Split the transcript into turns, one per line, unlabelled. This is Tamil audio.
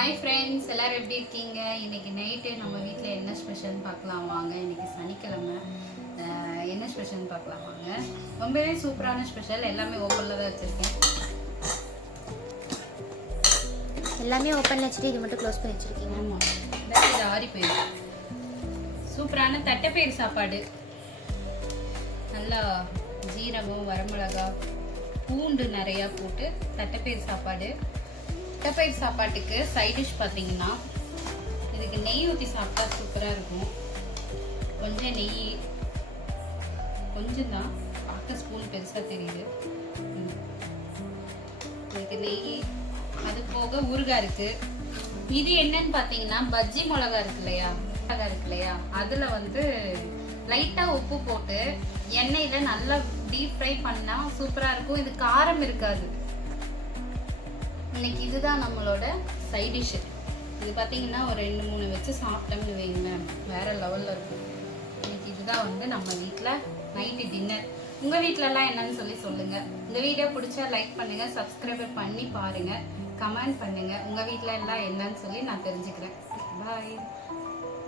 ஹாய் ஃப்ரெண்ட்ஸ் எல்லாரும் எப்படி இருக்கீங்க? இன்னைக்கு நைட்டு நம்ம வீட்டில் என்ன ஸ்பெஷல்னு பார்க்கலாம் வாங்க. இன்னைக்கு சனிக்கிழமை. என்ன ஸ்பெஷல்னு பார்க்கலாம் வாங்க. ரொம்பவே சூப்பரான ஸ்பெஷல் எல்லாமே ஓப்பனில் தான் வச்சுருக்கேன்.
எல்லாமே ஓப்பனில் வச்சுட்டு இது மட்டும் க்ளோஸ் பண்ணி வச்சுருக்கீங்க.
ஆமாம் இது ஆறி போயிடும் சூப்பரான தட்டைப்பயிர் சாப்பாடு. நல்லா ஜீரகம் வரமிளகா பூண்டு நிறையா போட்டு தட்டைப்பயிர் சாப்பாடு. முட்டைப்பயிர் சாப்பாட்டுக்கு சைட் டிஷ் பார்த்தீங்கன்னா இதுக்கு நெய் ஊற்றி சாப்பிட்டா சூப்பராக இருக்கும். கொஞ்சம் நெய் கொஞ்சம் தான் பார்க்க ஸ்பூன் பெருசாக தெரியுது. இதுக்கு நெய் அது போக ஊறுகாய் இருக்கு. இது என்னன்னு பார்த்தீங்கன்னா பஜ்ஜி மிளகா இருக்கு இல்லையா? மிளகா இருக்கு இல்லையா? அதில் வந்து லைட்டாக உப்பு போட்டு எண்ணெயில் நல்லா டீப் ஃப்ரை பண்ணால் சூப்பராக இருக்கும். இது காரம் இருக்காது. இன்னைக்கு இதுதான் நம்மளோட சைட் டிஷ்ஷு இது பார்த்தீங்கன்னா ஒரு ரெண்டு மூணு வச்சு சாப்பிட்டோம்னு வைங்க வேறு லெவலில் இருக்கும். இன்னைக்கு இதுதான் வந்து நம்ம வீட்டில் நைட்டு டின்னர் உங்கள் வீட்டிலலாம் என்னன்னு சொல்லி சொல்லுங்கள் இந்த வீடியோ பிடிச்சா லைக் பண்ணுங்கள் சப்ஸ்கிரைப் பண்ணி பாருங்கள் கமெண்ட் பண்ணுங்கள் உங்கள் வீட்டில் எல்லாம் என்னன்னு சொல்லி நான் தெரிஞ்சுக்கிறேன். பாய்